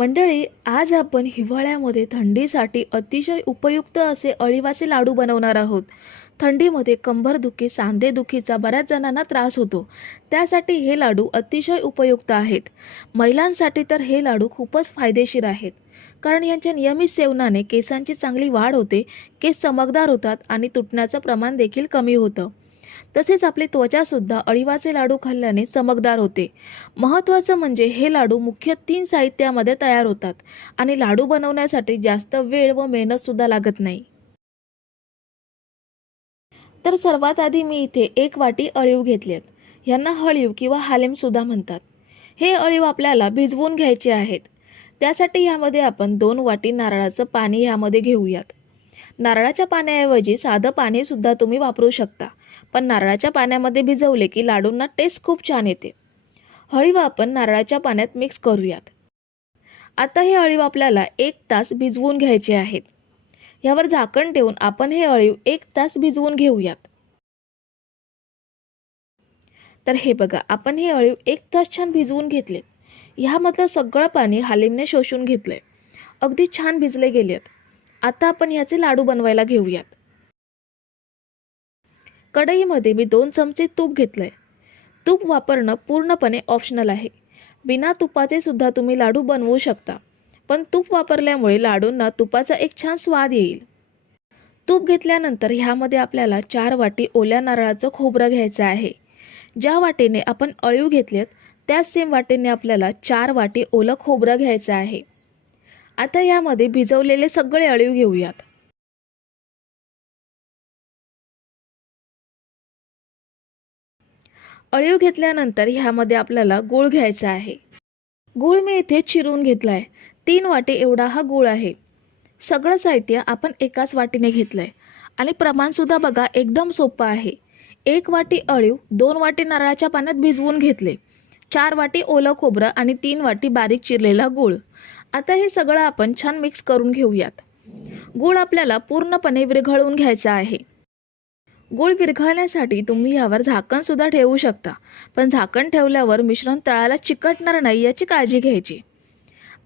मंडळी आज आपण हिवाळ्यामध्ये थंडीसाठी अतिशय उपयुक्त असे अळीवाचे लाडू बनवणार आहोत. थंडीमध्ये कंबरदुखी सांधेदुखीचा बऱ्याच जणांना त्रास होतो. त्यासाठी हे लाडू अतिशय उपयुक्त आहेत. महिलांसाठी तर हे लाडू खूपच फायदेशीर आहेत. कारण यांच्या नियमित सेवनाने केसांची चांगली वाढ होते केस चमकदार होतात आणि तुटण्याचं प्रमाण देखील कमी होतं. तसेच आपली त्वचासुद्धा अळीवाचे लाडू खाल्ल्याने चमकदार होते. महत्त्वाचं म्हणजे हे लाडू मुख्य तीन साहित्यामध्ये तयार होतात आणि लाडू बनवण्यासाठी जास्त वेळ व मेहनतसुद्धा लागत नाही. तर सर्वात आधी मी इथे एक वाटी अळीव घेतलेत. ह्यांना हळीव किंवा हालेमसुद्धा म्हणतात. हे अळीव आपल्याला भिजवून घ्यायचे आहेत. त्यासाठी ह्यामध्ये आपण दोन वाटी नारळाचं पाणी ह्यामध्ये घेऊयात. नारळाच्या पाण्याऐवजी साधं पाणीसुद्धा तुम्ही वापरू शकता. पण नारळाच्या पाण्यामध्ये भिजवले की लाडूंना टेस्ट खूप छान येते. हळीव आपण नारळाच्या पाण्यात मिक्स करूयात. आता हे अळीव आपल्याला एक तास भिजवून घ्यायचे आहेत. यावर झाकण ठेवून आपण हे अळीव एक तास भिजवून घेऊयात. तर हे बघा आपण हे अळीव एक तास छान भिजवून घेतलेत. ह्यामधलं सगळं पाणी हालिमने शोषून घेतलंय. अगदी छान भिजले गेलेत. आता आपण ह्याचे लाडू बनवायला घेऊयात. कढईमध्ये मी दोन चमचे तूप घेतलंय. तूप वापरणं पूर्णपणे ऑप्शनल आहे. बिना तुपाचे सुद्धा तुम्ही लाडू बनवू शकता. पण तूप वापरल्यामुळे लाडूंना तुपाचा एक छान स्वाद येईल. तूप घेतल्यानंतर ह्यामध्ये आपल्याला चार वाटी ओल्या नारळाचं खोबरं घ्यायचं आहे. ज्या वाटेने आपण अळीव घेतलेत त्याच सेम वाटेने आपल्याला चार वाटी ओलं खोबरं घ्यायचं आहे. आता यामध्ये भिजवलेले सगळे अळीव घेऊयात. अळीव घेतल्यानंतर ह्यामध्ये आपल्याला गूळ घ्यायचा आहे. गूळ मी इथे चिरून घेतला आहे तीन वाटे एवढा हा गूळ आहे. सगळं साहित्य आपण एकाच वाटीने घेतलं आहे आणि प्रमाणसुद्धा बघा एकदम सोपं आहे. एक वाटी अळीव दोन वाटी नारळाच्या पाण्यात भिजवून घेतले. चार वाटी ओलं खोबरं आणि तीन वाटी बारीक चिरलेला गूळ. आता हे सगळं आपण छान मिक्स करून घेऊयात. गूळ आपल्याला पूर्णपणे विरघळवून घ्यायचा आहे. गूळ विरघळण्यासाठी तुम्ही यावर झाकणसुद्धा ठेवू शकता पण झाकण ठेवल्यावर मिश्रण तळाला चिकटणार नाही याची काळजी घ्यायची.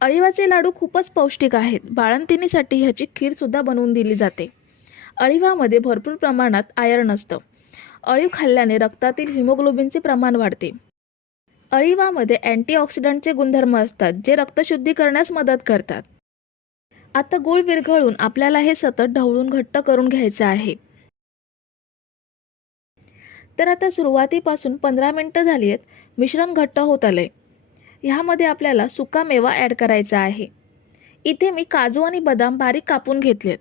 अळीवाचे लाडू खूपच पौष्टिक आहेत बाळंतिणीसाठी ह्याची खीरसुद्धा बनवून दिली जाते. अळीवामध्ये भरपूर प्रमाणात आयर्न असतं. अळीव खाल्ल्याने रक्तातील हिमोग्लोबिनचे प्रमाण वाढते. अळीवामध्ये अँटीऑक्सिडंटचे गुणधर्म असतात जे रक्तशुद्धी करण्यास मदत करतात. आता गूळ विरघळून आपल्याला हे सतत ढवळून घट्ट करून घ्यायचं आहे. तर आता सुरुवातीपासून पंधरा मिनटं झाली आहेत मिश्रण घट्ट होत आलंय. ह्यामध्ये आपल्याला सुका मेवा ॲड करायचा आहे. इथे मी काजू आणि बदाम बारीक कापून घेतलेत.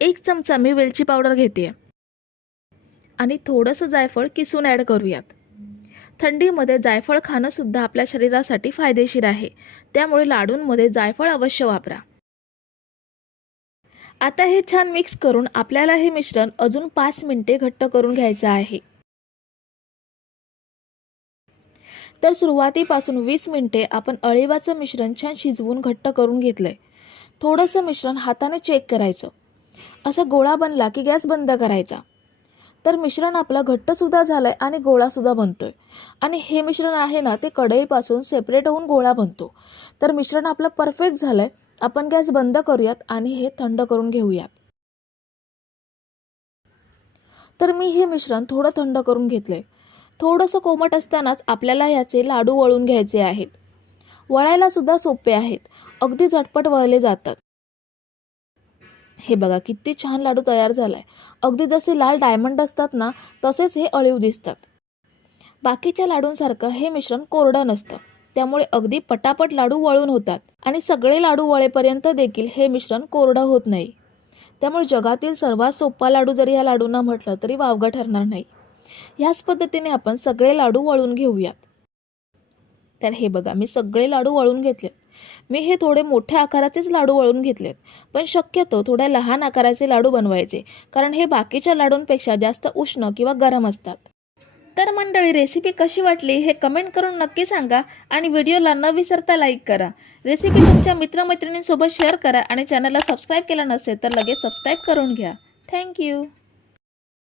एक चमचा मी वेलची पावडर घेते आणि थोडंसं जायफळ किसून ॲड करूयात. थंडीमध्ये जायफळ खाणंसुद्धा आपल्या शरीरासाठी फायदेशीर आहे. त्यामुळे लाडूंमध्ये जायफळ अवश्य वापरा. आता हे छान मिक्स करून आपल्याला हे मिश्रण अजून पाच मिनिटे घट्ट करून घ्यायचं आहे. तर सुरुवातीपासून वीस मिनिटे आपण अळीवाचं मिश्रण छान शिजवून घट्ट करून घेतलंय. थोडंसं मिश्रण हाताने चेक करायचं. असा गोळा बनला की गॅस बंद करायचा. तर मिश्रण आपलं घट्टसुद्धा झालं आहे आणि गोळासुद्धा बनतो आहे आणि हे मिश्रण आहे ना ते कढईपासून सेपरेट होऊन गोळा बनतो. तर मिश्रण आपलं परफेक्ट झालं आहे आपण गॅस बंद करूयात आणि हे थंड करून घेऊयात. तर मी हे मिश्रण थोडं थंड करून घेतलंय. थोडंसं कोमट असतानाच आपल्याला याचे लाडू वळून घ्यायचे आहेत. वळायला सुद्धा सोपे आहेत. अगदी झटपट वळले जातात. हे बघा किती छान लाडू तयार झालाय. अगदी जसे लाल डायमंड असतात ना तसेच हे अळीव दिसतात. बाकीच्या लाडूंसारखं हे मिश्रण कोरडं नसतं. त्यामुळे अगदी पटापट लाडू वळून होतात. आणि सगळे लाडू वळेपर्यंत देखील हे मिश्रण कोरडं होत नाही. त्यामुळे जगातील सर्वात सोपा लाडू जरी या लाडूंना म्हटलं तरी वावगा ठरणार नाही. ह्याच पद्धतीने आपण सगळे लाडू वळून घेऊयात. तर हे बघा मी सगळे लाडू वळून घेतलेत. मी हे थोडे मोठ्या आकाराचेच लाडू वळून घेतलेत. पण शक्यतो थोड्या लहान आकाराचे लाडू बनवायचे कारण हे बाकीच्या लाडूंपेक्षा जास्त उष्ण किंवा गरम असतात. तर मंडळी रेसिपी कशी वाटली हे कमेंट करून नक्की सांगा आणि व्हिडिओला न विसरता लाईक करा. रेसिपी तुमच्या मित्रमैत्रिणींसोबत शेअर करा आणि चॅनलला सबस्क्राईब केला नसेल तर लगेच सबस्क्राईब करून घ्या. थँक्यू